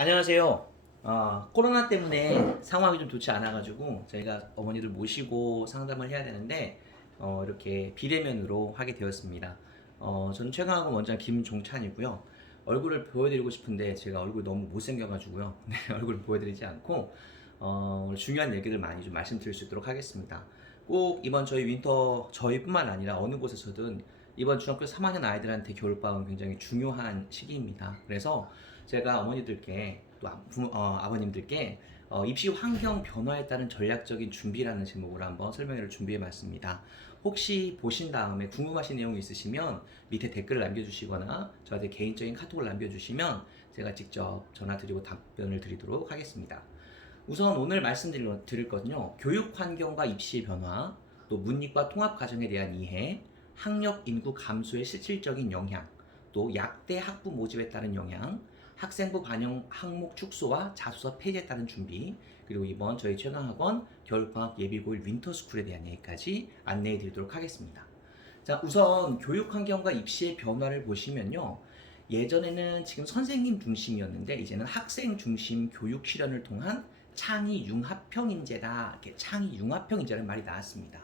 안녕하세요. 코로나 때문에 상황이 좀 좋지 않아가지고 저희가 어머니들 모시고 상담을 해야 되는데 이렇게 비대면으로 하게 되었습니다. 저는 최강학원 원장 김종찬이고요. 얼굴을 보여드리고 싶은데 제가 얼굴 너무 못생겨가지고요. 네, 얼굴을 보여드리지 않고 오늘 중요한 얘기들 많이 좀 말씀드릴 수 있도록 하겠습니다. 꼭 이번 저희 윈터 저희뿐만 아니라 어느 곳에서든 이번 중학교 3학년 아이들한테 겨울방학은 굉장히 중요한 시기입니다. 그래서 제가 어머니들께 또 아버님들께 입시 환경 변화에 따른 전략적인 준비라는 제목으로 한번 설명회를 준비해 봤습니다. 혹시 보신 다음에 궁금하신 내용이 있으시면 밑에 댓글을 남겨주시거나 저한테 개인적인 카톡을 남겨주시면 제가 직접 전화드리고 답변을 드리도록 하겠습니다. 우선 오늘 말씀드릴 것은요, 교육 환경과 입시의 변화, 또 문이과 통합 과정에 대한 이해, 학력 인구 감소의 실질적인 영향, 또 약대 학부 모집에 따른 영향, 학생부 반영 항목 축소와 자소서 폐지에 따른 준비, 그리고 이번 저희 최강학원 겨울방학 예비고일 윈터스쿨에 대한 얘기까지 안내해 드리도록 하겠습니다. 자, 우선 교육 환경과 입시의 변화를 보시면요. 예전에는 지금 선생님 중심이었는데 이제는 학생 중심 교육 실현을 통한 창의 융합형 인재다. 이렇게 창의 융합형 인재라는 말이 나왔습니다.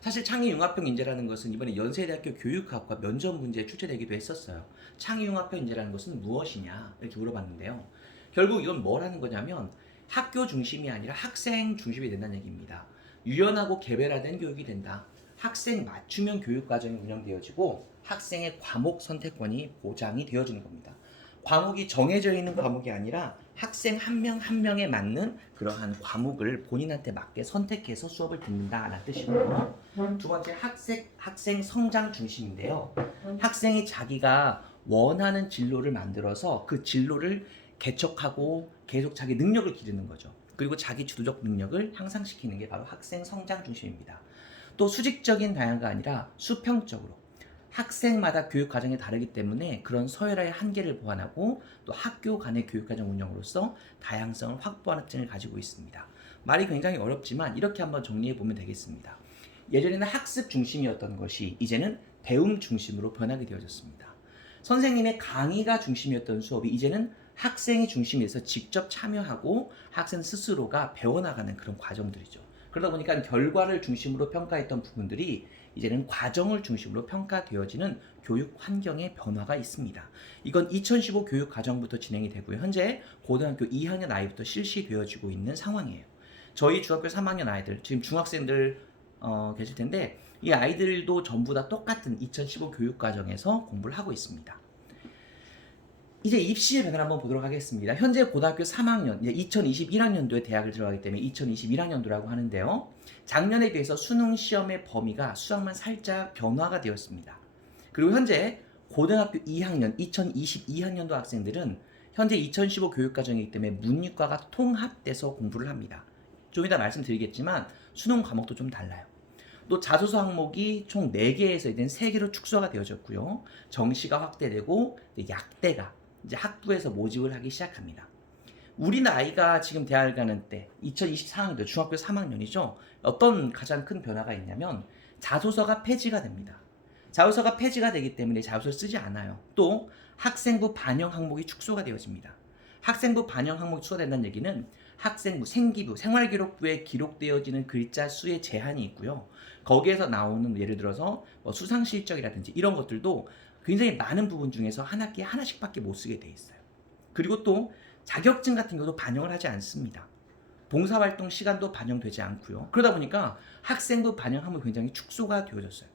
사실 창의 융합형 인재라는 것은 이번에 연세대학교 교육학과 면접 문제에 출제되기도 했었어요. 창의 융합형 인재라는 것은 무엇이냐 이렇게 물어봤는데요. 결국 이건 뭐라는 거냐면 학교 중심이 아니라 학생 중심이 된다는 얘기입니다. 유연하고 개별화된 교육이 된다. 학생 맞춤형 교육 과정이 운영되어지고 학생의 과목 선택권이 보장이 되어지는 겁니다. 과목이 정해져 있는 과목이 아니라 학생 한 명 한 명에 맞는 그러한 과목을 본인한테 맞게 선택해서 수업을 듣는다라는 뜻이고요. 두 번째 학생 성장 중심인데요. 학생이 자기가 원하는 진로를 만들어서 그 진로를 개척하고 계속 자기 능력을 기르는 거죠. 그리고 자기 주도적 능력을 향상시키는 게 바로 학생 성장 중심입니다. 또 수직적인 다양화가 아니라 수평적으로 학생마다 교육 과정이 다르기 때문에 그런 서열화의 한계를 보완하고 또 학교 간의 교육과정 운영으로서 다양성을 확보하는 특징을 가지고 있습니다. 말이 굉장히 어렵지만 이렇게 한번 정리해 보면 되겠습니다. 예전에는 학습 중심이었던 것이 이제는 배움 중심으로 변하게 되어졌습니다. 선생님의 강의가 중심이었던 수업이 이제는 학생이 중심이 돼서 직접 참여하고 학생 스스로가 배워나가는 그런 과정들이죠. 그러다 보니까 결과를 중심으로 평가했던 부분들이 이제는 과정을 중심으로 평가되어지는 교육 환경의 변화가 있습니다. 이건 2015 교육 과정부터 진행이 되고요. 현재 고등학교 2학년 아이부터 실시되어지고 있는 상황이에요. 저희 중학교 3학년 아이들, 지금 중학생들 계실 텐데 이 아이들도 전부 다 똑같은 2015 교육 과정에서 공부를 하고 있습니다. 이제 입시의 변화를 한번 보도록 하겠습니다. 현재 고등학교 3학년, 이제 2021학년도에 대학을 들어가기 때문에 2021학년도라고 하는데요. 작년에 비해서 수능 시험의 범위가 수학만 살짝 변화가 되었습니다. 그리고 현재 고등학교 2학년, 2022학년도 학생들은 현재 2015 교육과정이기 때문에 문이과가 통합돼서 공부를 합니다. 좀 이따 말씀드리겠지만 수능 과목도 좀 달라요. 또 자소서 항목이 총 4개에서 이제 3개로 축소가 되어졌고요. 정시가 확대되고 약대가 이제 학부에서 모집을 하기 시작합니다. 우리 나이가 지금 대학을 가는 때 2024학년도 중학교 3학년이죠. 어떤 가장 큰 변화가 있냐면 자소서가 폐지가 됩니다. 자소서가 폐지가 되기 때문에 자소서를 쓰지 않아요. 또 학생부 반영 항목이 축소가 되어집니다. 학생부 반영 항목이 축소된다는 얘기는 학생부, 생기부, 생활기록부에 기록되어지는 글자 수의 제한이 있고요. 거기에서 나오는 예를 들어서 수상실적이라든지 이런 것들도 굉장히 많은 부분 중에서 한 학기에 하나씩밖에 못 쓰게 돼 있어요. 그리고 또 자격증 같은 경우도 반영을 하지 않습니다. 봉사활동 시간도 반영되지 않고요. 그러다 보니까 학생부 반영 항목이 굉장히 축소가 되어졌어요.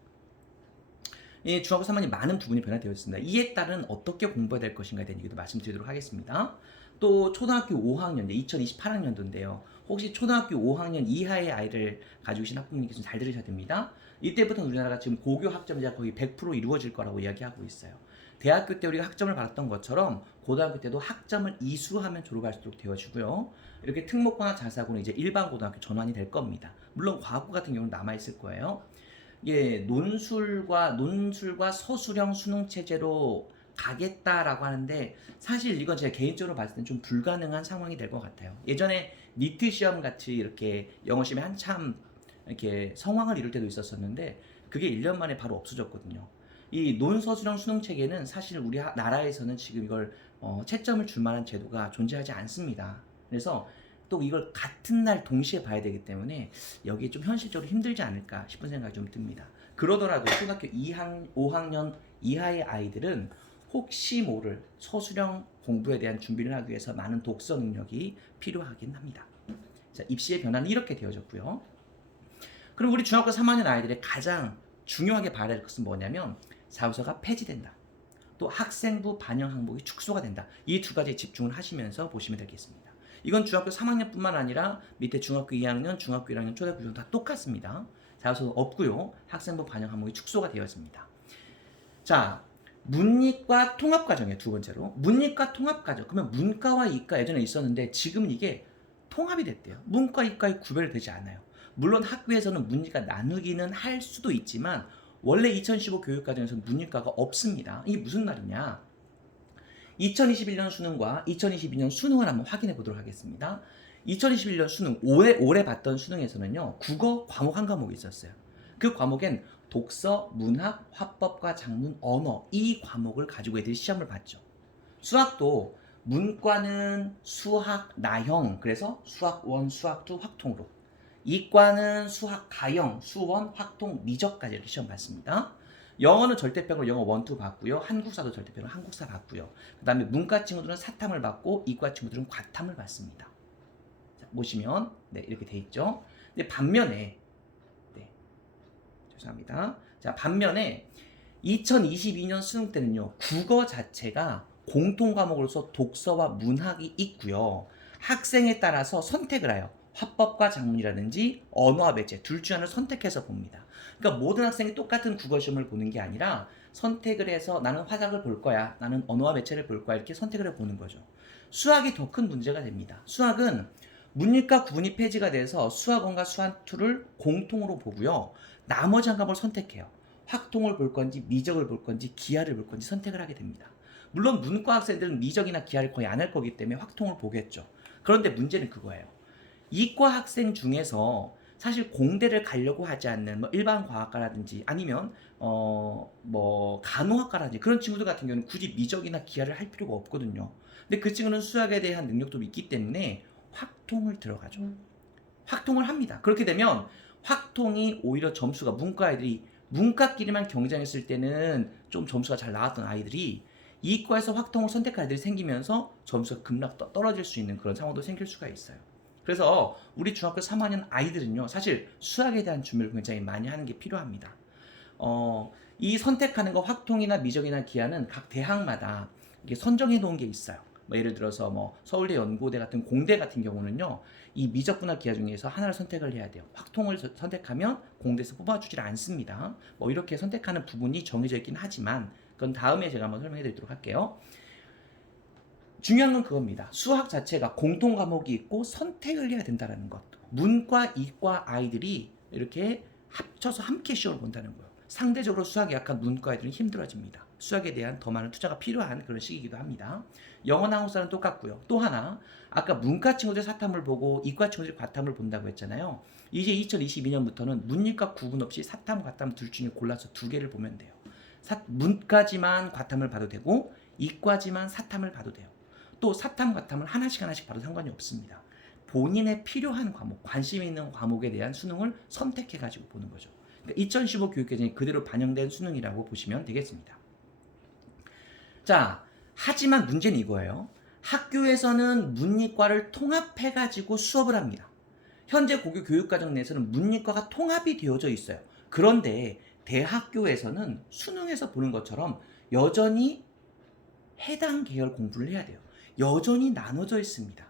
중학교 3학년이 많은 부분이 변화되었습니다. 이에 따른 어떻게 공부해야 될 것인가에 대한 얘기도 말씀드리도록 하겠습니다. 또 초등학교 5학년, 2028학년도인데요. 혹시 초등학교 5학년 이하의 아이를 가지고 계신 학부모님께서 잘 들으셔야 됩니다. 이때부터 우리나라가 지금 고교 학점제가 거의 100% 이루어질 거라고 이야기하고 있어요. 대학교 때 우리가 학점을 받았던 것처럼 고등학교 때도 학점을 이수하면 졸업할 수 있도록 되어지고요. 이렇게 특목고나 자사고는 이제 일반 고등학교 전환이 될 겁니다. 물론 과학고 같은 경우는 남아있을 거예요. 예, 논술과 서술형 수능 체제로 가겠다라고 하는데 사실 이건 제가 개인적으로 봤을 땐 좀 불가능한 상황이 될 것 같아요. 예전에 니트 시험 같이 이렇게 영어 시험에 한참 이렇게 성황을 이룰 때도 있었었는데 그게 1년 만에 바로 없어졌거든요. 이 논서술형 수능 체계는 사실 우리 나라에서는 지금 이걸 채점을 줄 만한 제도가 존재하지 않습니다. 그래서 또 이걸 같은 날 동시에 봐야 되기 때문에 여기에 좀 현실적으로 힘들지 않을까 싶은 생각이 좀 듭니다. 그러더라도 초등학교 5학년 이하의 아이들은 혹시 모를 서술형 공부에 대한 준비를 하기 위해서 많은 독서 능력이 필요하긴 합니다. 자, 입시의 변화는 이렇게 되어졌고요. 그럼 우리 중학교 3학년 아이들의 가장 중요하게 봐야 될 것은 뭐냐면 사부서가 폐지된다. 또 학생부 반영 항목이 축소가 된다. 이 두 가지에 집중을 하시면서 보시면 되겠습니다. 이건 중학교 3학년뿐만 아니라 밑에 중학교 2학년, 중학교 1학년, 초등학교 6학년 다 똑같습니다. 사부서 없고요. 학생부 반영 항목이 축소가 되었습니다. 자, 문이과 통합과정이에요. 두 번째로. 문이과 통합과정. 그러면 문과와 이과 예전에 있었는데 지금은 이게 통합이 됐대요. 문과, 이과의 구별이 되지 않아요. 물론 학교에서는 문이과 나누기는 할 수도 있지만 원래 2015 교육과정에서는 문이과가 없습니다. 이게 무슨 말이냐? 2021년 수능과 2022년 수능을 한번 확인해 보도록 하겠습니다. 2021년 수능, 올해 봤던 수능에서는요, 국어 과목 한 과목이 있었어요. 그 과목엔 독서, 문학, 화법과 작문, 언어 이 과목을 가지고 애들이 시험을 봤죠. 수학도 문과는 수학 나형, 그래서 수학 1, 수학 2 확통으로, 이과는 수학 가형, 수원, 확통, 미적까지 이렇게 시험 봤습니다. 영어는 절대평으로 영어 1, 2 봤고요. 한국사도 절대평으로 한국사 봤고요. 그 다음에 문과 친구들은 사탐을 받고 이과 친구들은 과탐을 받습니다. 자, 보시면 네, 이렇게 돼 있죠. 근데 반면에 죄송합니다. 자, 반면에 2022년 수능 때는요, 국어 자체가 공통 과목으로서 독서와 문학이 있고요. 학생에 따라서 선택을 해요. 화법과 작문이라든지 언어와 매체 둘 중 하나를 선택해서 봅니다. 그러니까 모든 학생이 똑같은 국어 시험을 보는 게 아니라 선택을 해서 나는 화작을 볼 거야, 나는 언어와 매체를 볼 거야 이렇게 선택을 해 보는 거죠. 수학이 더 큰 문제가 됩니다. 수학은 문이과 구분이 폐지가 돼서 수학 1과 수학 2를 공통으로 보고요. 나머지 한 과목을 선택해요. 확통을 볼 건지 미적을 볼 건지 기하를 볼 건지 선택을 하게 됩니다. 물론 문과 학생들은 미적이나 기하를 거의 안 할 거기 때문에 확통을 보겠죠. 그런데 문제는 그거예요. 이과 학생 중에서 사실 공대를 가려고 하지 않는 뭐 일반 과학과라든지 아니면 뭐 간호학과라든지 그런 친구들 같은 경우는 굳이 미적이나 기하를 할 필요가 없거든요. 근데 그 친구는 수학에 대한 능력도 있기 때문에 확통을 들어가죠. 확통을 합니다. 그렇게 되면 확통이 오히려 점수가 문과 애들이 문과끼리만 경쟁했을 때는 좀 점수가 잘 나왔던 아이들이 이과에서 확통을 선택할 애들이 생기면서 점수가 급락 떨어질 수 있는 그런 상황도 생길 수가 있어요. 그래서 우리 중학교 3학년 아이들은요, 사실 수학에 대한 준비를 굉장히 많이 하는 게 필요합니다. 이 선택하는 거 확통이나 미적이나 기하는 각 대학마다 이게 선정해 놓은 게 있어요. 뭐 예를 들어서 뭐 서울대 연고대 같은 공대 같은 경우는요, 이 미적분학 기하 중에서 하나를 선택을 해야 돼요. 확통을 선택하면 공대에서 뽑아주질 않습니다. 뭐 이렇게 선택하는 부분이 정해져 있긴 하지만 그건 다음에 제가 한번 설명해 드리도록 할게요. 중요한 건 그겁니다. 수학 자체가 공통 과목이 있고 선택을 해야 된다는 것. 문과, 이과 아이들이 이렇게 합쳐서 함께 시험을 본다는 거예요. 상대적으로 수학이 약한 문과 아이들은 힘들어집니다. 수학에 대한 더 많은 투자가 필요한 그런 시기이기도 합니다. 영어나 한국사는 똑같고요. 또 하나, 아까 문과 친구들 사탐을 보고 이과 친구들이 과탐을 본다고 했잖아요. 이제 2022년부터는 문이과 구분 없이 사탐, 과탐 둘 중에 골라서 두 개를 보면 돼요. 문과지만 과탐을 봐도 되고 이과지만 사탐을 봐도 돼요. 또 사탐, 과탐을 하나씩 봐도 상관이 없습니다. 본인의 필요한 과목, 관심 있는 과목에 대한 수능을 선택해가지고 보는 거죠. 그러니까 2015 교육개정이 그대로 반영된 수능이라고 보시면 되겠습니다. 자, 하지만 문제는 이거예요. 학교에서는 문이과를 통합해가지고 수업을 합니다. 현재 고교 교육과정 내에서는 문이과가 통합이 되어져 있어요. 그런데 대학교에서는 수능에서 보는 것처럼 여전히 해당 계열 공부를 해야 돼요. 여전히 나눠져 있습니다.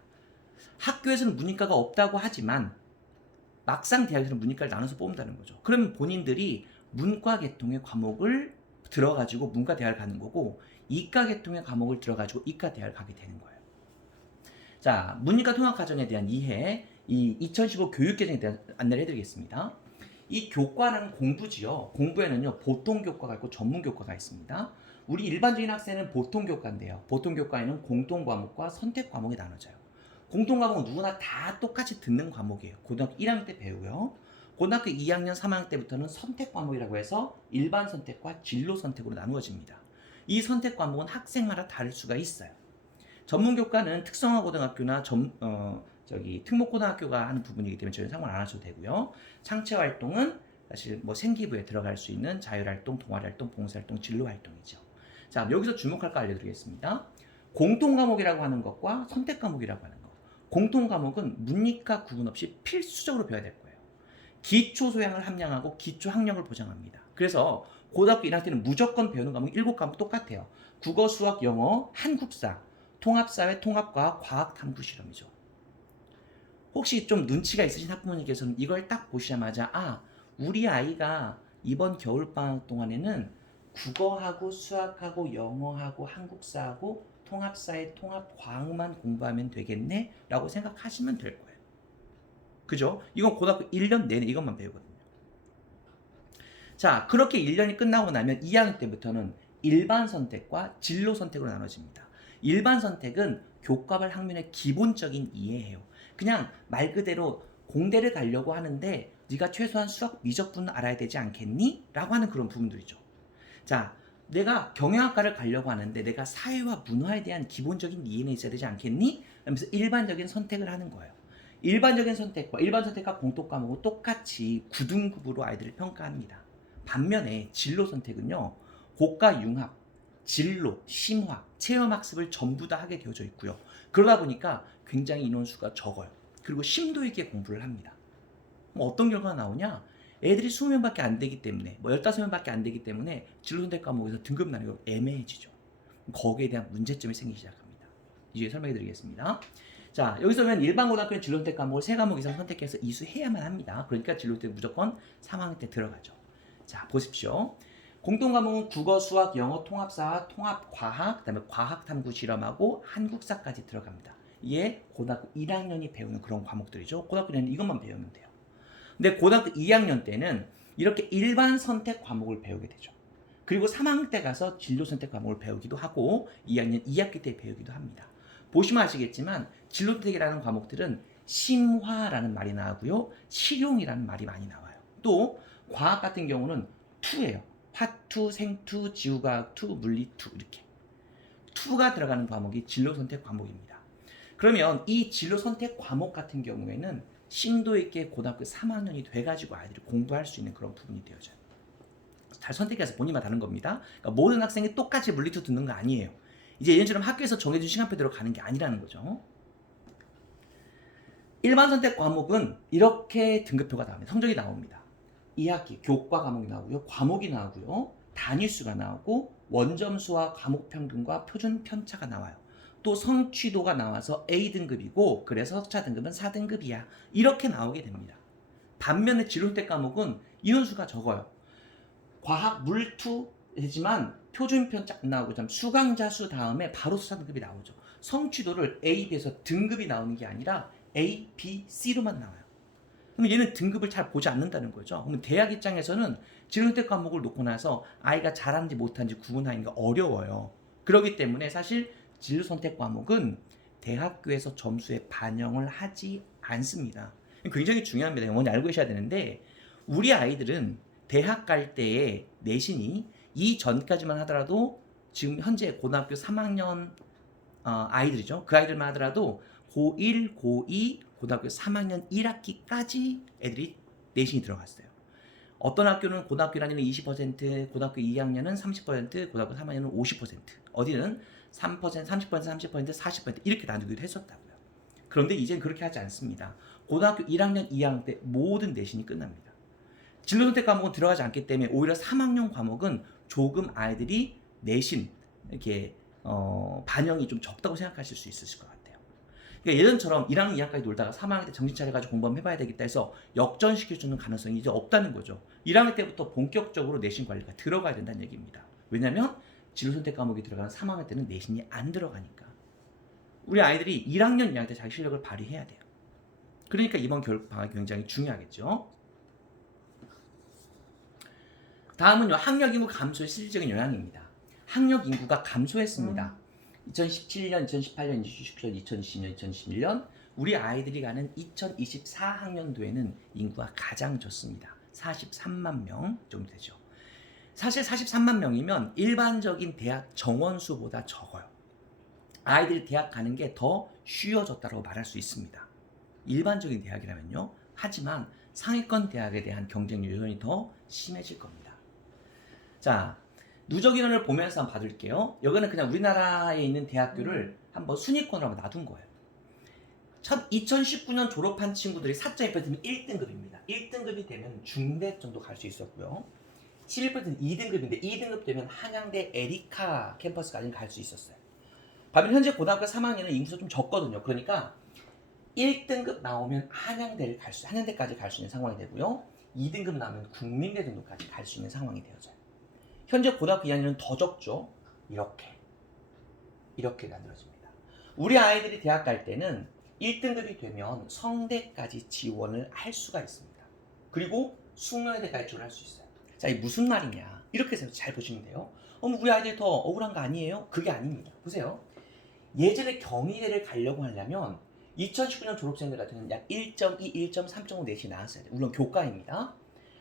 학교에서는 문이과가 없다고 하지만 막상 대학에서는 문이과를 나눠서 뽑는다는 거죠. 그러면 본인들이 문과 계통의 과목을 들어가지고 문과 대학을 가는 거고 이과 계통의 과목을 들어가지고 이과 대학을 가게 되는 거예요. 자, 문이과 통합과정에 대한 이해, 이 2015 교육개정에 대한 안내를 해드리겠습니다. 이 교과는 공부지요. 공부에는요, 보통 교과가 있고 전문 교과가 있습니다. 우리 일반적인 학생은 보통 교과인데요. 보통 교과에는 공통 과목과 선택 과목이 나눠져요. 공통 과목은 누구나 다 똑같이 듣는 과목이에요. 고등학교 1학년 때 배우고요. 고등학교 2학년, 3학년 때부터는 선택 과목이라고 해서 일반 선택과 진로 선택으로 나누어집니다. 이 선택 과목은 학생마다 다를 수가 있어요. 전문교과는 특성화고등학교나 특목고등학교가 하는 부분이기 때문에 저희는 상관 안 하셔도 되고요. 창체활동은 사실 뭐 생기부에 들어갈 수 있는 자율활동, 동아리활동, 봉사활동, 진로활동이죠. 자, 여기서 주목할 거 알려드리겠습니다. 공통과목이라고 하는 것과 선택과목이라고 하는 것. 공통과목은 문이과 구분 없이 필수적으로 배워야 될 거예요. 기초 소양을 함량하고 기초 학력을 보장합니다. 그래서 고등학교 1학년 때는 무조건 배우는 과목이 7과목 똑같아요. 국어, 수학, 영어, 한국사, 통합사회, 통합과학, 과학탐구 실험이죠. 혹시 좀 눈치가 있으신 학부모님께서는 이걸 딱 보시자마자 우리 아이가 이번 겨울방학 동안에는 국어하고 수학하고 영어하고 한국사하고 통합사회, 통합과학만 공부하면 되겠네? 라고 생각하시면 될 거예요. 그죠? 이건 고등학교 1년 내내 이것만 배우거든요. 자, 그렇게 1년이 끝나고 나면 2학년 때부터는 일반 선택과 진로 선택으로 나눠집니다. 일반 선택은 교과별 학문의 기본적인 이해예요. 그냥 말 그대로 공대를 가려고 하는데 네가 최소한 수학 미적분은 알아야 되지 않겠니? 라고 하는 그런 부분들이죠. 자, 내가 경영학과를 가려고 하는데 내가 사회와 문화에 대한 기본적인 이해는 있어야 되지 않겠니? 하면서 일반적인 선택을 하는 거예요. 일반 선택과 공통 과목은 똑같이 9등급으로 아이들을 평가합니다. 반면에 진로 선택은요, 고가 융합, 진로, 심화, 체험학습을 전부 다 하게 되어져 있고요. 그러다 보니까 굉장히 인원수가 적어요. 그리고 심도 있게 공부를 합니다. 어떤 결과가 나오냐? 애들이 20명밖에 안 되기 때문에, 15명밖에 안 되기 때문에 진로 선택 과목에서 등급 나누기가 애매해지죠. 거기에 대한 문제점이 생기기 시작합니다. 이제 설명해 드리겠습니다. 자, 여기서 보면 일반 고등학교는 진로 선택 과목을 3과목 이상 선택해서 이수해야만 합니다. 그러니까 진로 선택 무조건 3학년 때 들어가죠. 자, 보십시오. 공통 과목은 국어, 수학, 영어, 통합사와 통합과학, 그다음에 과학탐구 실험하고 한국사까지 들어갑니다. 이게 고등학교 1학년이 배우는 그런 과목들이죠. 고등학교 1학년 이것만 배우면 돼요. 근데 고등학교 2학년 때는 이렇게 일반 선택 과목을 배우게 되죠. 그리고 3학년 때 가서 진로 선택 과목을 배우기도 하고 2학년 2학기 때 배우기도 합니다. 보시면 아시겠지만 진로 선택이라는 과목들은 심화라는 말이 나오고요. 실용이라는 말이 많이 나와요. 또 과학 같은 경우는 투예요. 화투, 생투, 지구과학투, 물리투 이렇게 투가 들어가는 과목이 진로 선택 과목입니다. 그러면 이 진로 선택 과목 같은 경우에는 심도 있게 고등학교 3학년이 돼가지고 아이들이 공부할 수 있는 그런 부분이 되어져요. 잘 선택해서 본인만 다른 겁니다. 그러니까 모든 학생이 똑같이 물리투 듣는 거 아니에요. 이제 예전처럼 학교에서 정해준 시간표대로 가는 게 아니라는 거죠. 일반 선택 과목은 이렇게 등급표가 나옵니다. 성적이 나옵니다. 2학기 교과 과목이 나오고요. 과목이 나오고요. 단위수가 나오고 원점수와 과목 평균과 표준 편차가 나와요. 또 성취도가 나와서 A등급이고 그래서 석차 등급은 4등급이야. 이렇게 나오게 됩니다. 반면에 진로 선택 과목은 인원수가 적어요. 과학 물투 되지만 표준 편차 안 나오고 수강자 수 다음에 바로 석차 등급이 나오죠. 성취도를 A, B에서 등급이 나오는 게 아니라 A, B, C로만 나와요. 그럼 얘는 등급을 잘 보지 않는다는 거죠. 그러면 대학 입장에서는 진로 선택 과목을 놓고 나서 아이가 잘하는지 못하는지 구분하기가 어려워요. 그렇기 때문에 사실 진로 선택 과목은 대학교에서 점수에 반영을 하지 않습니다. 굉장히 중요합니다. 어머니 알고 계셔야 되는데 우리 아이들은 대학 갈 때의 내신이 이전까지만 하더라도 지금 현재 고등학교 3학년 아이들이죠. 그 아이들만 하더라도 고1, 고2, 고등학교 3학년 1학기까지 애들이 내신이 들어갔어요. 어떤 학교는 고등학교 1학년은 20%, 고등학교 2학년은 30%, 고등학교 3학년은 50%, 어디는 3%, 30%, 30%, 40% 이렇게 나누기도 했었다고요. 그런데 이제는 그렇게 하지 않습니다. 고등학교 1학년, 2학년 때 모든 내신이 끝납니다. 진로 선택 과목은 들어가지 않기 때문에 오히려 3학년 과목은 조금 아이들이 내신 이렇게 반영이 좀 적다고 생각하실 수 있으실 것 같아요. 그러니까 예전처럼 1학년 2학기까지 놀다가 3학년 때 정신 차려가지고 공부 한번 해봐야 되겠다 해서 역전시켜주는 가능성이 이제 없다는 거죠. 1학년 때부터 본격적으로 내신 관리가 들어가야 된다는 얘기입니다. 왜냐하면 진로 선택 과목이 들어가는 3학년 때는 내신이 안 들어가니까. 우리 아이들이 1학년 2학년 때 자기 실력을 발휘해야 돼요. 그러니까 이번 겨울 방학이 굉장히 중요하겠죠. 다음은요, 학력 인구 감소의 실질적인 영향입니다. 학력 인구가 감소했습니다. 2017년, 2018년, 2019년, 2020년, 2021년 우리 아이들이 가는 2024학년도에는 인구가 가장 적습니다. 43만 명 정도 되죠. 사실 43만 명이면 일반적인 대학 정원수보다 적어요. 아이들이 대학 가는 게 더 쉬워졌다고 말할 수 있습니다. 일반적인 대학이라면요. 하지만 상위권 대학에 대한 경쟁률이 여전히 더 심해질 겁니다. 자, 누적 인원을 보면서 한번 봐둘게요. 여기는 그냥 우리나라에 있는 대학교를 한번 순위권으로 한번 놔둔 거예요. 2019년 졸업한 친구들이 4.2%면 1등급입니다. 1등급이 되면 중대 정도 갈 수 있었고요. 11%는 2등급인데 2등급 되면 한양대 에리카 캠퍼스까지는 갈 수 있었어요. 반면 현재 고등학교 3학년은 인구수가 좀 적거든요. 그러니까 1등급 나오면 한양대까지 갈 수 있는 상황이 되고요. 2등급 나오면 국민대 정도까지 갈 수 있는 상황이 되어져요. 현재 고등학교 2학년은 더 적죠. 이렇게 만들어집니다. 우리 아이들이 대학 갈 때는 1등급이 되면 성대까지 지원을 할 수가 있습니다. 그리고 숙명여대까지 지원할 수 있어요. 자, 이게 무슨 말이냐? 이렇게 해서 잘 보시면 돼요. 우리 아이들이 더 억울한 거 아니에요? 그게 아닙니다. 보세요. 예전에 경희대를 가려고 하려면 2019년 졸업생들 같은 경우는 약 1.2, 1.3 정도 내신이 나왔어야 돼요. 물론 교과입니다.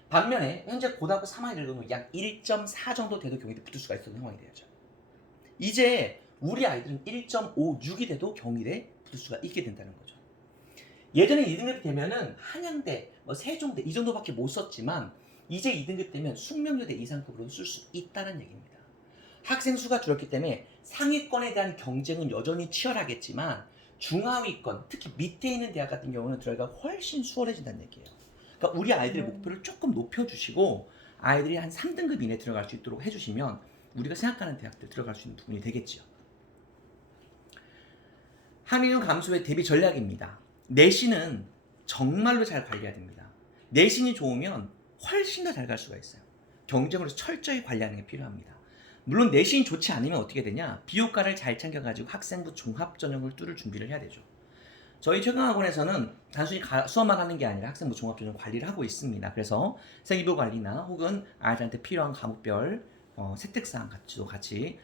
반면에 현재 고등학교 3학년들도 약 1.4 정도 돼도 경희대 붙을 수가 있었던 상황이 되죠. 이제 우리 아이들은 1.56이 돼도 경희대 붙을 수가 있게 된다는 거죠. 예전에 2등급이 되면은 한양대, 세종대 이 정도밖에 못 썼지만 이제 2등급 되면 숙명여대 이상급으로 쓸 수 있다는 얘기입니다. 학생 수가 줄었기 때문에 상위권에 대한 경쟁은 여전히 치열하겠지만 중하위권, 특히 밑에 있는 대학 같은 경우는 들어가기가 훨씬 수월해진다는 얘기예요. 그러니까 우리 아이들의 목표를 조금 높여주시고 아이들이 한 3등급 이내 들어갈 수 있도록 해주시면 우리가 생각하는 대학들 들어갈 수 있는 부분이 되겠죠. 함유형 감소의 대비 전략입니다. 내신은 정말로 잘 관리해야 됩니다. 내신이 좋으면 훨씬 더 잘 갈 수가 있어요. 경쟁으로 철저히 관리하는 게 필요합니다. 물론 내신이 좋지 않으면 어떻게 되냐? 비효과를 잘 챙겨가지고 학생부 종합전형을 뚫을 준비를 해야 되죠. 저희 최강학원에서는 단순히 수업만 하는 게 아니라 학생부 종합전형 관리를 하고 있습니다. 그래서 생기부 관리나 혹은 아이들한테 필요한 과목별 세특사항 같이 같이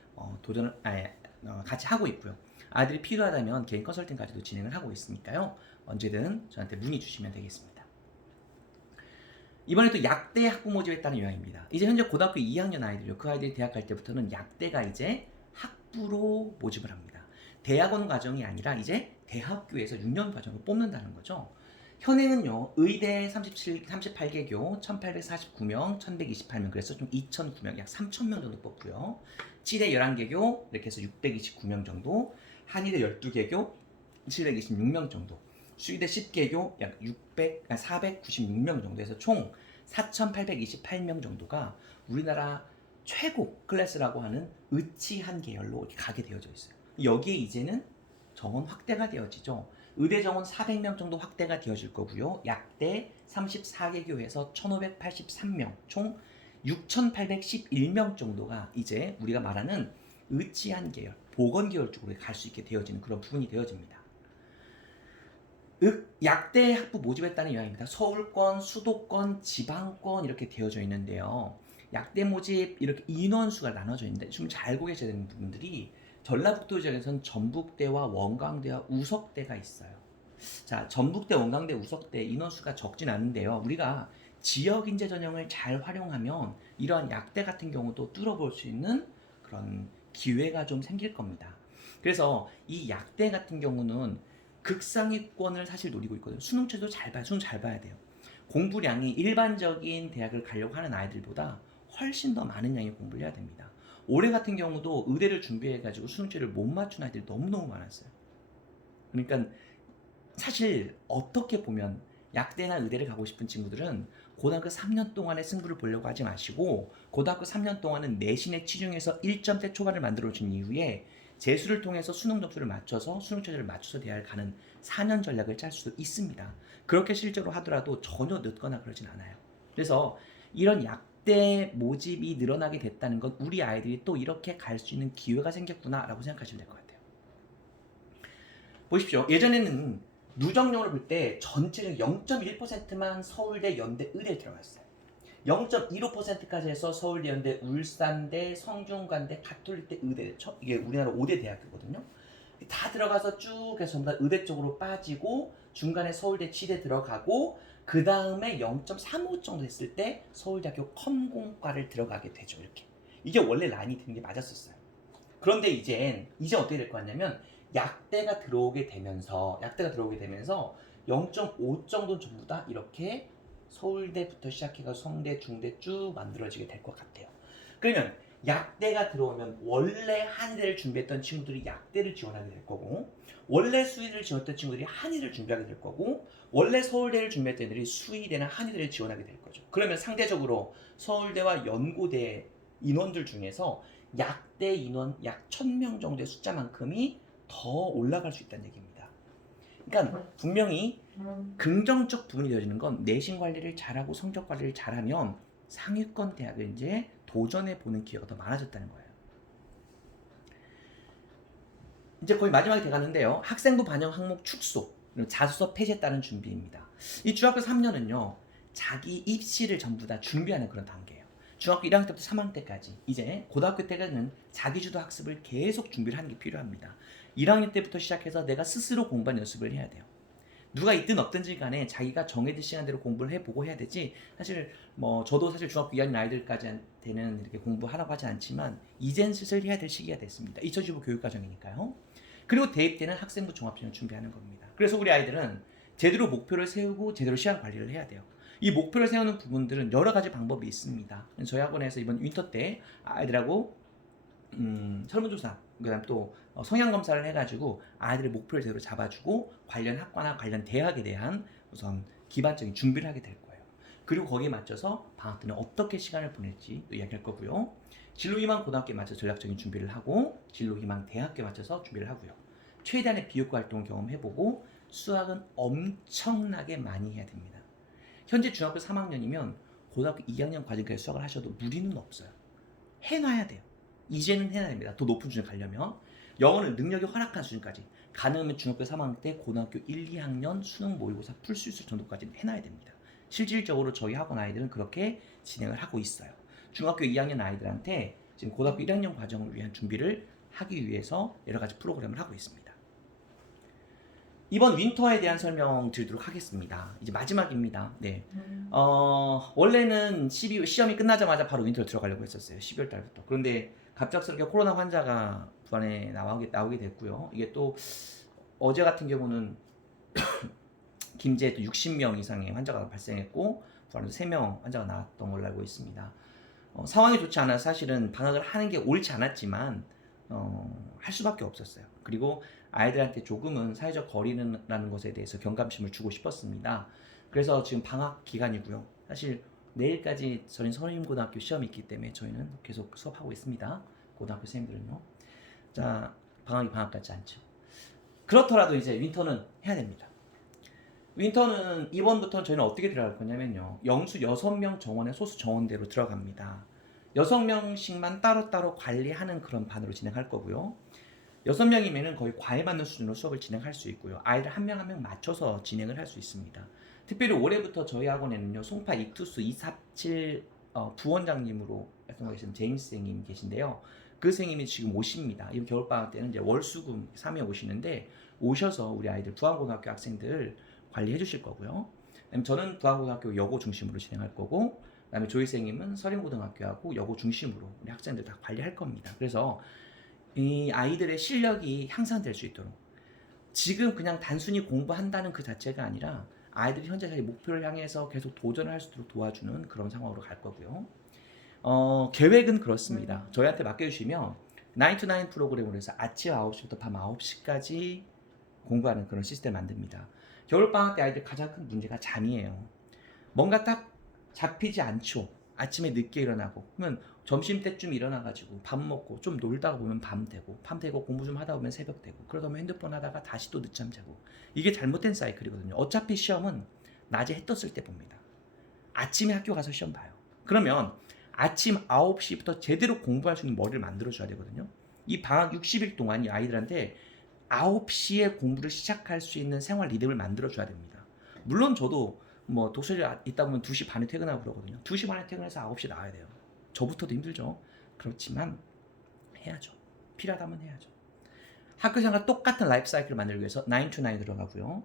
하고 있고요. 아이들이 필요하다면 개인 컨설팅까지도 진행을 하고 있으니까요. 언제든 저한테 문의 주시면 되겠습니다. 이번에 또 약대 학부 모집에 따른 요약입니다. 이제 현재 고등학교 2학년 아이들요. 그 아이들이 대학 갈 때부터는 약대가 이제 학부로 모집을 합니다. 대학원 과정이 아니라 이제 대학교에서 6년 과정을 뽑는다는 거죠. 현행은요. 의대 38개교 1849명 1128명 그래서 좀 2009명 약 3000명 정도 뽑고요. 치대 11개교 이렇게 해서 629명 정도, 한의대 12개교 726명 정도, 수의대 10개교 약 496명 정도 해서 총 4828명 정도가 우리나라 최고 클래스라고 하는 의치한 계열로 이렇게 가게 되어져 있어요. 여기에 이제는 정원 확대가 되어지죠. 의대 정원 400명 정도 확대가 되어질 거고요. 약대 34개교에서 1583명, 총 6811명 정도가 이제 우리가 말하는 의치한 계열, 보건 계열 쪽으로 갈 수 있게 되어지는 그런 부분이 되어집니다. 약대 학부 모집에 따른 요약입니다. 서울권, 수도권, 지방권 이렇게 되어져 있는데요. 약대 모집 이렇게 인원수가 나눠져 있는데 좀 잘 알고 계셔야 되는 부분들이 전라북도 지역에서는 전북대와 원광대와 우석대가 있어요. 자, 전북대, 원광대, 우석대 인원수가 적진 않은데요. 우리가 지역 인재 전형을 잘 활용하면 이러한 약대 같은 경우도 뚫어볼 수 있는 그런 기회가 좀 생길 겁니다. 그래서 이 약대 같은 경우는 극상위권을 사실 노리고 있거든요. 수능체도 수능 잘 봐야 돼요. 공부량이 일반적인 대학을 가려고 하는 아이들보다 훨씬 더 많은 양의 공부를 해야 됩니다. 올해 같은 경우도 의대를 준비해가지고 수능체를 못 맞춘 아이들이 너무너무 많았어요. 그러니까 사실 어떻게 보면 약대나 의대를 가고 싶은 친구들은 고등학교 3년 동안의 승부를 보려고 하지 마시고 고등학교 3년 동안은 내신에 치중해서 1점대 초반을 만들어 준 이후에 재수를 통해서 수능 점수를 맞춰서 수능 체제를 맞춰서 대학을 가는 4년 전략을 짤 수도 있습니다. 그렇게 실제로 하더라도 전혀 늦거나 그러진 않아요. 그래서 이런 약대 모집이 늘어나게 됐다는 건 우리 아이들이 또 이렇게 갈 수 있는 기회가 생겼구나라고 생각하시면 될 것 같아요. 보십시오. 예전에는 누적률을 볼 때 전체적 0.1%만 서울대, 연대, 의대에 들어갔어요. 0.15%까지 해서 서울대, 연대, 울산대, 성균관대, 가톨릭대, 의대 이게 우리나라 5대 대학교거든요. 다 들어가서 쭉 해서 전부 다 의대 쪽으로 빠지고 중간에 서울대, 치대 들어가고 그 다음에 0.35 정도 됐을 때 서울대학교 컴공과를 들어가게 되죠. 이렇게 이게 원래 라인이 되는 게 맞았었어요. 그런데 이제 어떻게 될 것 같냐면 약대가 들어오게 되면서 0.5 정도 전부 다 이렇게 서울대부터 시작해서 성대, 중대 쭉 만들어지게 될 것 같아요. 그러면 약대가 들어오면 원래 한의대를 준비했던 친구들이 약대를 지원하게 될 거고, 원래 수의대를 지원했던 친구들이 한의대를 준비하게 될 거고, 원래 서울대를 준비했던 애들이 수의대나 한의대를 지원하게 될 거죠. 그러면 상대적으로 서울대와 연고대 인원들 중에서 약대 인원 약 1000명 정도의 숫자만큼이 더 올라갈 수 있다는 얘기입니다. 그러니까 분명히 긍정적 부분이 되어지는 건 내신 관리를 잘하고 성적 관리를 잘하면 상위권 대학을 이제 도전해 보는 기회가 더 많아졌다는 거예요. 이제 거의 마지막에 돼가는데요. 학생부 반영 항목 축소, 자소서 폐지에 따른 준비입니다. 이 중학교 3년은요, 자기 입시를 전부 다 준비하는 그런 단계예요. 중학교 1학년 때부터 3학년 때까지 이제 고등학교 때는 자기주도 학습을 계속 준비를 하는 게 필요합니다. 1학년 때부터 시작해서 내가 스스로 공부하는 연습을 해야 돼요. 누가 있든 없든지 간에 자기가 정해진 시간대로 공부를 해보고 해야 되지, 사실 저도 사실 중학교 2학년 아이들까지한테는 이렇게 공부하라고 하진 않지만 이젠 슬슬 해야 될 시기가 됐습니다. 2015 교육과정이니까요. 그리고 대입 때는 학생부 종합시험 준비하는 겁니다. 그래서 우리 아이들은 제대로 목표를 세우고 제대로 시간 관리를 해야 돼요. 이 목표를 세우는 부분들은 여러 가지 방법이 있습니다. 저희 학원에서 이번 윈터 때 아이들하고 설문조사, 그다음 또 성향 검사를 해가지고 아이들의 목표를 제대로 잡아주고 관련 학과나 관련 대학에 대한 우선 기반적인 준비를 하게 될 거예요. 그리고 거기에 맞춰서 방학 때는 어떻게 시간을 보낼지 이야기할 거고요. 진로희망 고등학교에 맞춰서 전략적인 준비를 하고 진로희망 대학교에 맞춰서 준비를 하고요. 최대한의 비효과 활동을 경험해보고 수학은 엄청나게 많이 해야 됩니다. 현재 중학교 3학년이면 고등학교 2학년 과정까지 수학을 하셔도 무리는 없어요. 해놔야 돼요. 이제는 해야 됩니다. 더 높은 수준 가려면. 영어는 능력이 허락한 수준까지, 가능하면 중학교 3학년 때 고등학교 1, 2학년 수능 모의고사 풀 수 있을 정도까지 해놔야 됩니다. 실질적으로 저희 학원 아이들은 그렇게 진행을 하고 있어요. 중학교 2학년 아이들한테 지금 고등학교 1학년 과정을 위한 준비를 하기 위해서 여러 가지 프로그램을 하고 있습니다. 이번 윈터에 대한 설명 드리도록 하겠습니다. 이제 마지막입니다. 네. 원래는 시험이 끝나자마자 바로 윈터로 들어가려고 했었어요. 12월 달부터. 그런데 갑작스럽게 코로나 환자가 부안에 나오게 됐고요. 이게 또 어제 같은 경우는 김제에 또 60명 이상의 환자가 발생했고 부안에도 3명 환자가 나왔던 걸로 알고 있습니다. 상황이 좋지 않아서 사실은 방학을 하는 게 옳지 않았지만 할 수밖에 없었어요. 그리고 아이들한테 조금은 사회적 거리라는 것에 대해서 경각심을 주고 싶었습니다. 그래서 지금 방학 기간이고요. 사실 내일까지 저희 선임고등학교 시험이 있기 때문에 저희는 계속 수업하고 있습니다. 고등학교 선생님들은요. 자, 방학이 방학 같지 않죠. 그렇더라도 이제 윈터는 해야 됩니다. 윈터는 이번부터 저희는 어떻게 들어갈 거냐면요. 영수 6명 정원의 소수 정원대로 들어갑니다. 6명씩만 따로따로 관리하는 그런 반으로 진행할 거고요. 6명이면 거의 과외 받는 수준으로 수업을 진행할 수 있고요. 아이들 한 명 한 명 맞춰서 진행을 할 수 있습니다. 특별히 올해부터 저희 학원에는요. 송파 이투스 247 부원장님으로 활동하고 계신 제임스 선생님 계신데요. 그 선생님이 지금 오십니다. 이번 겨울방학 때는 이제 월수금 3회 오시는데 오셔서 우리 아이들 부안고등학교 학생들 관리해 주실 거고요. 저는 부안고등학교 여고 중심으로 진행할 거고, 그다음에 조희 선생님은 서림고등학교하고 여고 중심으로 우리 학생들 다 관리할 겁니다. 그래서 이 아이들의 실력이 향상될 수 있도록, 지금 그냥 단순히 공부한다는 그 자체가 아니라 아이들이 현재 자기 목표를 향해서 계속 도전을 할 수 있도록 도와주는 그런 상황으로 갈 거고요. 계획은 그렇습니다. 저희한테 맡겨주시면 9to9 프로그램으로 해서 아침 9시부터 밤 9시까지 공부하는 그런 시스템을 만듭니다. 겨울방학 때 아이들 가장 큰 문제가 잠이에요. 뭔가 딱 잡히지 않죠. 아침에 늦게 일어나고, 그러면 점심때쯤 일어나가지고 밥 먹고 좀 놀다가 보면 밤 되고 공부 좀 하다 보면 새벽 되고, 그러다 보면 핸드폰 하다가 다시 또 늦잠 자고, 이게 잘못된 사이클이거든요. 어차피 시험은 낮에 해 떴을 때 봅니다. 아침에 학교 가서 시험 봐요. 그러면 아침 9시부터 제대로 공부할 수 있는 머리를 만들어줘야 되거든요. 이 방학 60일 동안 이 아이들한테 9시에 공부를 시작할 수 있는 생활 리듬을 만들어줘야 됩니다. 물론 저도 독서실 있다 보면 2시 반에 퇴근하고 그러거든요. 2시 반에 퇴근해서 9시에 나와야 돼요. 저부터도 힘들죠. 그렇지만 해야죠. 필요하다면 해야죠. 학교생활 똑같은 라이프 사이클을 만들기 위해서 9to9 들어가고요.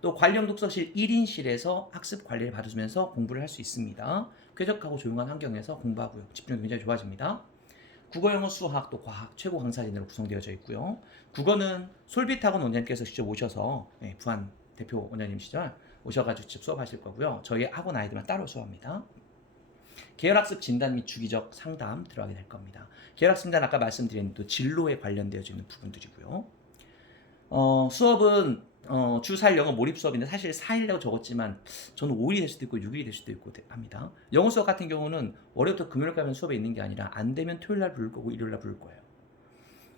또 관련 독서실 1인실에서 학습 관리를 받으면서 공부를 할 수 있습니다. 쾌적하고 조용한 환경에서 공부하고요. 집중력이 굉장히 좋아집니다. 국어, 영어, 수학, 또 과학 최고 강사진으로 구성되어져 있고요. 국어는 솔빗학원 원장님께서 직접 오셔서 부안 대표 원장님이시죠? 오셔가지고 직접 수업하실 거고요. 저희 학원 아이들만 따로 수업합니다. 계열학습 진단 및 주기적 상담 들어가게 될 겁니다. 계열학습 진단 아까 말씀드린 또 진로에 관련되어져 있는 부분들이고요. 수업은 주 4일 영어 몰입 수업인데 사실 4일이라고 적었지만 저는 5일이 될 수도 있고 6일이 될 수도 있고 합니다. 영어 수업 같은 경우는 월요일부터 금요일까지 수업에 있는 게 아니라 안 되면 토요일 날 부를 거고 일요일 날 부를 거예요.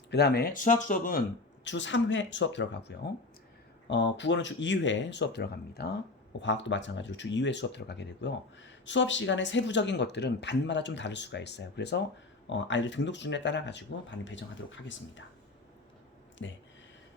그 다음에 수학 수업은 주 3회 수업 들어가고요. 국어는 주 2회 수업 들어갑니다. 과학도 마찬가지로 주 2회 수업 들어가게 되고요. 수업 시간의 세부적인 것들은 반마다 좀 다를 수가 있어요. 그래서 아이들 등록 수준에 따라 가지고 반을 배정하도록 하겠습니다. 네.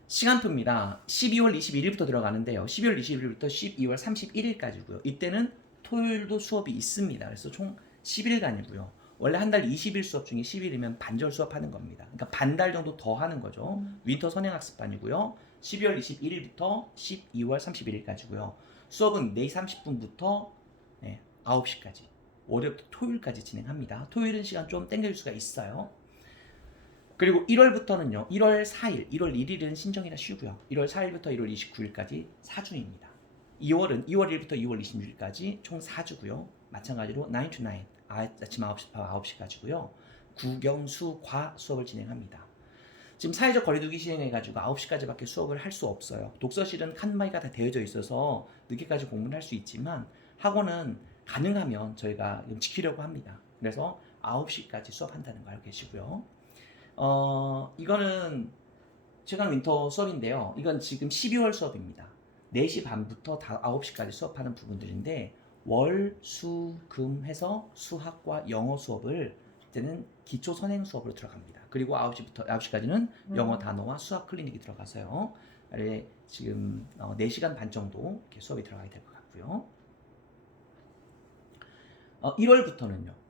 시간표입니다. 12월 21일부터 들어가는데요. 12월 21일부터 12월 31일까지고요. 이때는 토요일도 수업이 있습니다. 그래서 총 10일간이고요. 원래 한 달 20일 수업 중에 10일이면 반절 수업하는 겁니다. 그러니까 반달 정도 더 하는 거죠. 윈터 선행학습반이고요. 12월 21일부터 12월 31일까지고요. 수업은 4시 30분부터 9시까지 월요일부터 토요일까지 진행합니다. 토요일은 시간 좀 땡길 수가 있어요. 그리고 1월부터는요. 1월 4일, 1월 1일은 신정이라 쉬고요. 1월 4일부터 1월 29일까지 4주입니다. 2월은 2월 1일부터 2월 26일까지 총 4주고요. 마찬가지로 9 to 9, 아침 9시부터 9시까지고요. 국영, 수, 과 수업을 진행합니다. 지금 사회적 거리두기 시행해가지고 9시까지밖에 수업을 할 수 없어요. 독서실은 칸막이가 다 되어져 있어서 늦게까지 공부를 할 수 있지만 학원은 가능하면 저희가 지키려고 합니다. 그래서 9시까지 수업한다는 거 알고 계시고요. 이거는 최강 윈터 수업인데요. 이건 지금 12월 수업입니다. 4시 반부터 9시까지 수업하는 부분들인데 월, 수, 금 해서 수학과 영어 수업을 이제는 기초 선행 수업으로 들어갑니다. 그리고 9시까지는 영어 단어와 수학 클리닉이 들어가서요. 지금 4시간 반 정도 이렇게 수업이 들어가게 될 것 같고요. 1월,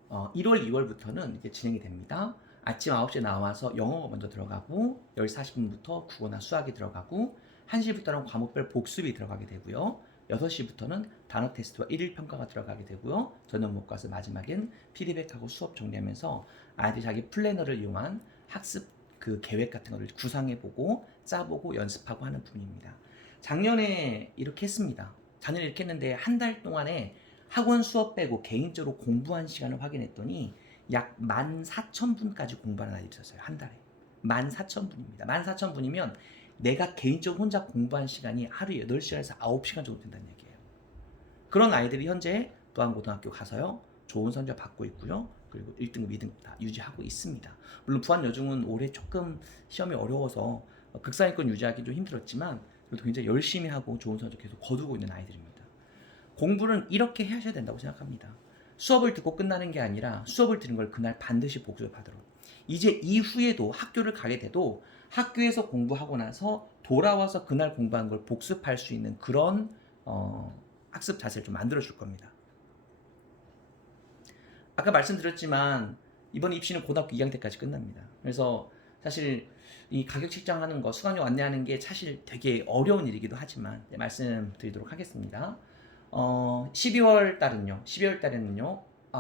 2월부터는 이제 진행이 됩니다. 아침 9시에 나와서 영어가 먼저 들어가고 10시 40분부터 국어나 수학이 들어가고 1시부터는 과목별 복습이 들어가게 되고요. 6시부터는 단어 테스트와 1일 평가가 들어가게 되고요. 저녁 먹고 와서 마지막엔 피드백하고 수업 정리하면서 아이들이 자기 플래너를 이용한 학습 그 계획 같은 거를 구상해보고 짜보고 연습하고 하는 부분입니다. 작년에 이렇게 했습니다. 작년에 이렇게 했는데 한 달 동안에 학원 수업 빼고 개인적으로 공부한 시간을 확인했더니 약 14,000분까지 공부하는 아이들이 있었어요. 한 달에. 14,000분입니다. 14,000분이면 내가 개인적으로 혼자 공부한 시간이 하루에 8시간에서 9시간 정도 된다는 얘기예요. 그런 아이들이 현재 부안고등학교 가서요. 좋은 성적 받고 있고요. 그리고 1등급, 2등급 다 유지하고 있습니다. 물론 부안여중은 올해 조금 시험이 어려워서 극상위권 유지하기 좀 힘들었지만 그래도 굉장히 열심히 하고 좋은 성적 계속 거두고 있는 아이들입니다. 공부는 이렇게 하셔야 된다고 생각합니다. 수업을 듣고 끝나는 게 아니라 수업을 들은 걸 그날 반드시 복습하도록. 이제 이후에도 학교를 가게 돼도 학교에서 공부하고 나서 돌아와서 그날 공부한 걸 복습할 수 있는 그런 학습 자세를 좀 만들어 줄 겁니다. 아까 말씀드렸지만 이번 입시는 고등학교 2학년 때까지 끝납니다. 그래서 사실 이 가격 책정하는 거, 수강료 안내하는 게 사실 되게 어려운 일이기도 하지만 말씀드리도록 하겠습니다. 12월 달은요.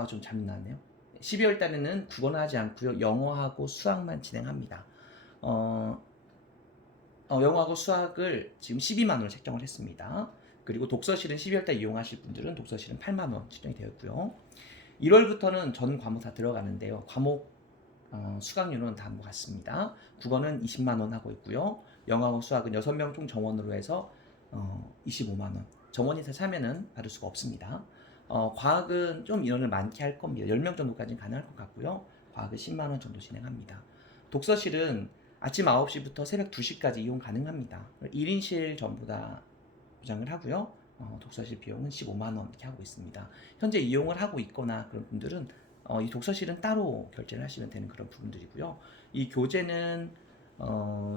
좀 잘못 나왔네요. 12월 달에는 국어는 하지 않고요. 영어하고 수학만 진행합니다. 영어하고 수학을 지금 12만 원을 책정을 했습니다. 그리고 독서실은 12월 달 이용하실 분들은 독서실은 8만 원 책정이 되었고요. 1월부터는 전 과목 다 들어가는데요. 과목 수강료는 다 같습니다. 국어는 20만 원 하고 있고요. 영어하고 수학은 6명 총 정원으로 해서 25만 원. 정원에서 사면은 받을 수가 없습니다. 과학은 좀 인원을 많게 할 겁니다. 10명 정도까지는 가능할 것 같고요. 과학은 10만 원 정도 진행합니다. 독서실은 아침 9시부터 새벽 2시까지 이용 가능합니다. 1인실 전부 다 보장을 하고요. 독서실 비용은 15만 원 이렇게 하고 있습니다. 현재 이용을 하고 있거나 그런 분들은 이 독서실은 따로 결제를 하시면 되는 그런 부분들이고요. 이 교재는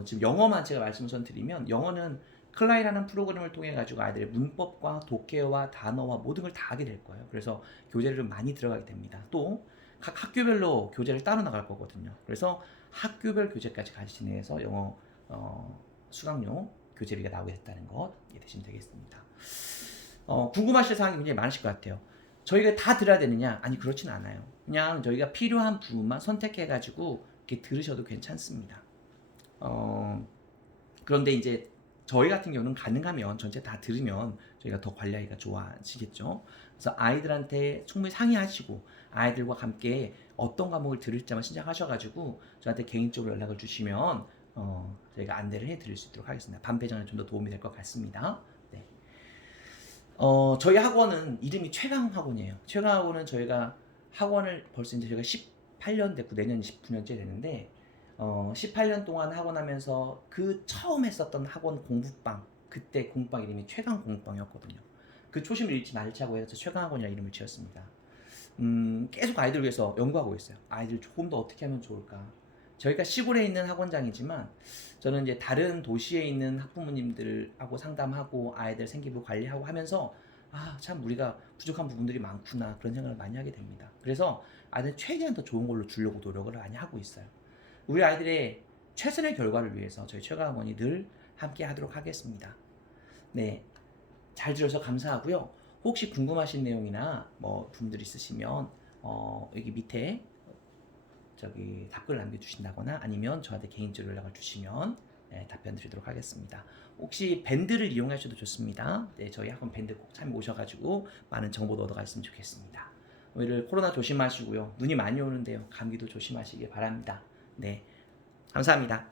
지금 영어만 제가 말씀을 드리면 영어는 클라이라는 프로그램을 통해 가지고 아이들의 문법과 독해와 단어와 모든 걸 다 하게 될 거예요. 그래서 교재를 좀 많이 들어가게 됩니다. 또 각 학교별로 교재를 따로 나갈 거거든요. 그래서 학교별 교재까지 같이 진행해서 영어 수강료 교재비가 나오게 됐다는 것 이해되시면 되겠습니다. 궁금하실 사항이 굉장히 많으실 것 같아요. 저희가 다 들어야 되느냐? 아니 그렇진 않아요. 그냥 저희가 필요한 부분만 선택해가지고 이렇게 들으셔도 괜찮습니다. 그런데 이제 저희 같은 경우는 가능하면 전체 다 들으면 저희가 더 관리하기가 좋아지겠죠. 그래서 아이들한테 충분히 상의하시고 아이들과 함께 어떤 과목을 들을지만 신청하셔가지고 저한테 개인적으로 연락을 주시면 저희가 안내를 해드릴 수 있도록 하겠습니다. 반배정에 좀 더 도움이 될 것 같습니다. 네. 저희 학원은 이름이 최강학원이에요. 최강학원은 저희가 학원을 벌써 이제 저희가 18년 됐고 내년 19년째 되는데 18년 동안 학원 하면서 그 처음 했었던 학원 공부방, 그때 공부방 이름이 최강 공부방이었거든요. 그 초심을 잃지 말자고 해서 최강학원이라는 이름을 지었습니다. 계속 아이들을 위해서 연구하고 있어요. 아이들 조금 더 어떻게 하면 좋을까. 저희가 시골에 있는 학원장이지만 저는 이제 다른 도시에 있는 학부모님들하고 상담하고 아이들 생기부 관리하고 하면서 참 우리가 부족한 부분들이 많구나 그런 생각을 많이 하게 됩니다. 그래서 아이들 최대한 더 좋은 걸로 주려고 노력을 많이 하고 있어요. 우리 아이들의 최선의 결과를 위해서 저희 최강학원이 늘 함께 하도록 하겠습니다. 네, 잘 들어서 감사하고요. 혹시 궁금하신 내용이나 뭐 분들 있으시면 여기 밑에 저기 답글을 남겨주신다거나 아니면 저한테 개인적으로 연락을 주시면 답변 드리도록 하겠습니다. 혹시 밴드를 이용하셔도 좋습니다. 네, 저희 학원 밴드 꼭 참여 오셔가지고 많은 정보도 얻어갔으면 좋겠습니다. 오늘 코로나 조심하시고요. 눈이 많이 오는데요. 감기도 조심하시길 바랍니다. 네, 감사합니다.